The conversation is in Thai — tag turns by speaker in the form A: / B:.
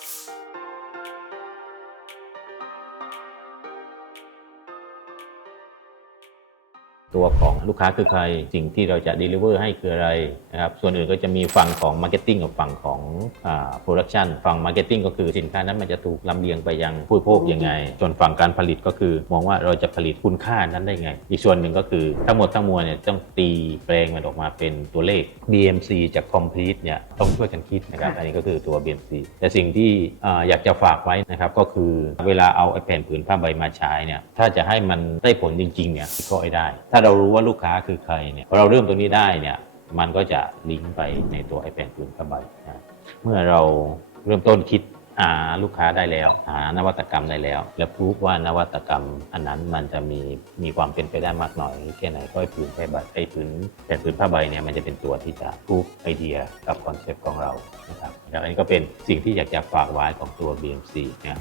A: Bye. ตัวของลูกค้าคือใคร สิ่งที่เราจะ deliver ให้คืออะไรนะครับส่วนอื่นก็จะมีฝั่งของ marketing กับฝั่งของอ่า production ฝั่ง marketing ก็คือสินค้านั้นมันจะถูกลำเลียงไปยังผู้บริโภคยังไง ส่วนฝั่งการผลิตก็คือมองว่าเราจะผลิตคุณค่านั้นได้ไง อีกส่วนหนึ่งก็คือทั้งหมดทั้งมวลเนี่ยต้องตีแปลงมันออกมาเป็นตัวเลข BMC จาก complete เนี่ยต้องช่วยกันคิดนะครับ
B: ค่ะ
A: อันนี้ก็คือตัว BMC แต่สิ่งที่อ่าอยากจะฝากไว้นะครับก็คือเวลาเอาไอ้แผ่นผืนผ้าใบมาใช้เนี่ยถ้าจะให้มันได้ผลจริงๆเนี่ยก็ให้ได้ถ้าเรารู้ว่าลูกค้าคือใครเนี่ยพอเราเริ่มตรงนี้ได้เนี่ยมันก็จะลิงก์ไปในตัวไอแผ่นผืนผ้าใบนะเมื่อเราเริ่มต้นคิดหาลูกค้าได้แล้ว หานวัตกรรมได้แล้ว และพรูฟว่านวัตกรรม อันนั้นมันจะมีมีความเป็นไปได้มากน้อยแค่ไหนก็ไอ้ผืนผ้าใบไอ้ผืนแผ่นผืนผ้าใบเนี่ยมันจะเป็นตัวที่จะพรูฟไอเดียกับคอนเซปต์ของเรานะครับแล้วอันนี้ก็เป็นสิ่งที่อยากจะฝากไว้ของตัว BMC นะ